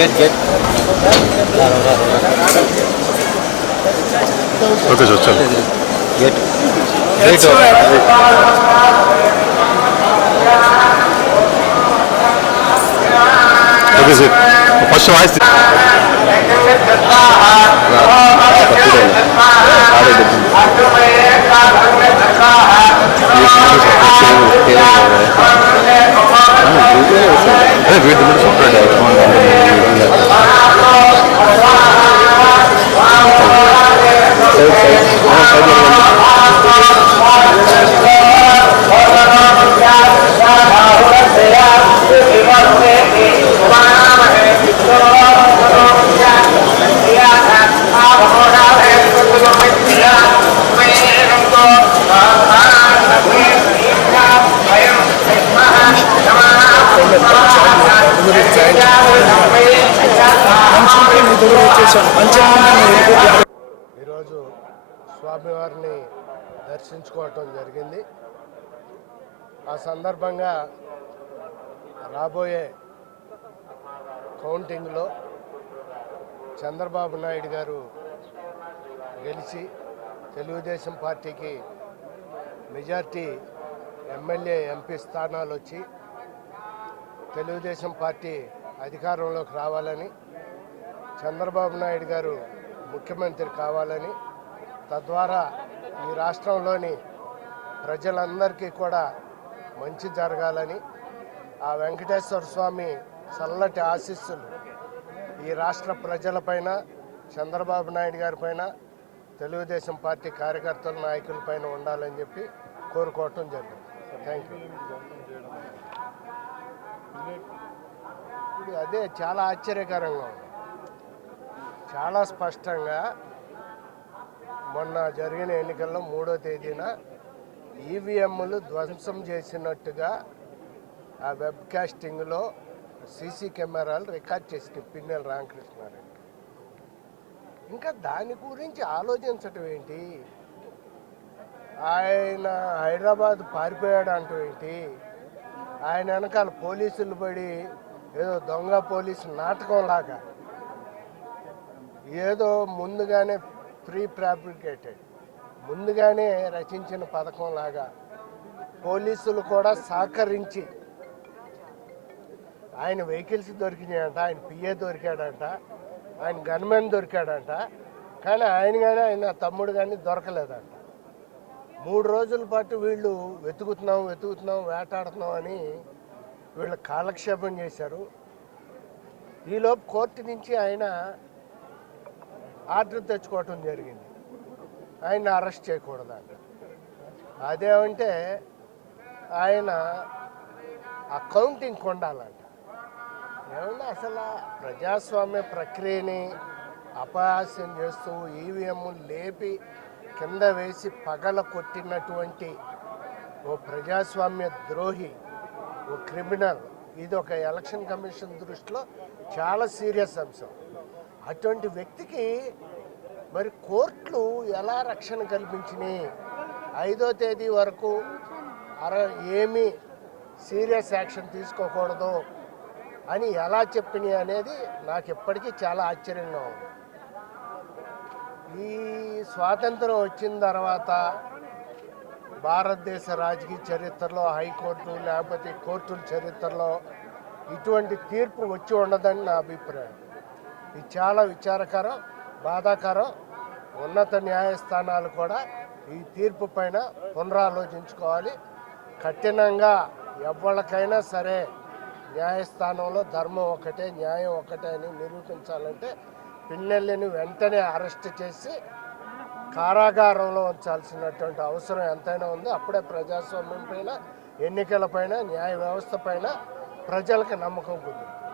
Gate okay sir चलो get get okay sir first वाइस ఈరోజు స్వామివారిని దర్శించుకోవటం జరిగింది. ఆ సందర్భంగా రాబోయే కౌంటింగ్లో చంద్రబాబు నాయుడు గారు గెలిచి తెలుగుదేశం పార్టీకి మెజార్టీ ఎమ్మెల్యే ఎంపీ స్థానాలు వచ్చి తెలుగుదేశం పార్టీ అధికారంలోకి రావాలని, చంద్రబాబు నాయుడు గారు ముఖ్యమంత్రి కావాలని, తద్వారా ఈ రాష్ట్రంలోని ప్రజలందరికీ కూడా మంచి జరగాలని, ఆ వెంకటేశ్వర స్వామి చల్లటి ఆశీస్సులు ఈ రాష్ట్ర ప్రజలపైన, చంద్రబాబు నాయుడు గారి పైన, తెలుగుదేశం పార్టీ కార్యకర్తల నాయకులపైన ఉండాలని చెప్పి కోరుకోవటం జరిగింది. Thank you. ఇప్పుడు అదే చాలా ఆశ్చర్యకరంగా ఉంది. చాలా స్పష్టంగా మొన్న జరిగిన ఎన్నికల్లో 3వ తేదీన ఈవీఎంలు ధ్వంసం చేసినట్టుగా ఆ వెబ్ కాస్టింగ్లో సీసీ కెమెరాలు రికార్డ్ చేసిన పిన్నెల రామకృష్ణారెడ్డి. ఇంకా దాని గురించి ఆలోచించటం ఏంటి? ఆయన హైదరాబాద్ పారిపోయాడు అంటూ ఏంటి? ఆయన వెనకాల పోలీసులు పడి ఏదో దొంగ పోలీసు నాటకంలాగా, ఏదో ముందుగానే ప్రీ ఫ్యాబ్రికేటెడ్, ముందుగానే రచించిన పథకంలాగా పోలీసులు కూడా సహకరించి ఆయన వెహికల్స్ దొరికినాయంట, ఆయన పిఏ దొరికాడంట, ఆయన గన్మెన్ దొరికాడంట. కానీ ఆయన కానీ ఆయన తమ్ముడు కానీ దొరకలేదంట. 3 రోజుల పాటు వీళ్ళు వెతుకుతున్నాం వేటాడుతున్నాం అని వీళ్ళు కాలక్షేపం చేశారు. ఈలోపు కోర్టు నుంచి ఆయన ఆర్డర్ తెచ్చుకోవటం జరిగింది, ఆయన అరెస్ట్ చేయకూడదంట. అదేమంటే ఆయన అకౌంటింగ్ కొండాలంట. ఏమన్నా అసలు ప్రజాస్వామ్య ప్రక్రియని అపహాస్యం చేస్తూ ఈవీఎంలు లేపి కింద వేసి పగల కొట్టినటువంటి ఓ ప్రజాస్వామ్య ద్రోహి, ఓ క్రిమినల్. ఇది ఒక ఎలక్షన్ కమిషన్ దృష్టిలో చాలా సీరియస్ అంశం. అటువంటి వ్యక్తికి మరి కోర్టులు ఎలా రక్షణ కల్పించినాయి? 5వ తేదీ వరకు ఏమీ సీరియస్ యాక్షన్ తీసుకోకూడదు అని ఎలా చెప్పినాయి అనేది నాకు ఇప్పటికీ చాలా ఆశ్చర్యంగా ఉంది. ఈ స్వాతంత్రం వచ్చిన తర్వాత భారతదేశ రాజకీయ చరిత్రలో హైకోర్టు లేకపోతే కోర్టుల చరిత్రలో ఇటువంటి తీర్పు వచ్చి ఉండదని నా అభిప్రాయం. ఇది చాలా విచారకరం, బాధాకరం. ఉన్నత న్యాయస్థానాలు కూడా ఈ తీర్పు పైన పునరాలోచించుకోవాలి. కఠినంగా ఎవరికైనా సరే న్యాయస్థానంలో ధర్మం ఒకటే, న్యాయం ఒకటే అని నిరూపించాలంటే పిన్నెల్లిని వెంటనే అరెస్ట్ చేసి కారాగారంలో ఉంచాల్సినటువంటి అవసరం ఎంతైనా ఉంది. అప్పుడే ప్రజాస్వామ్యం పైన, ఎన్నికల పైన, న్యాయ వ్యవస్థ పైన ప్రజలకు నమ్మకం కుదురుతుంది.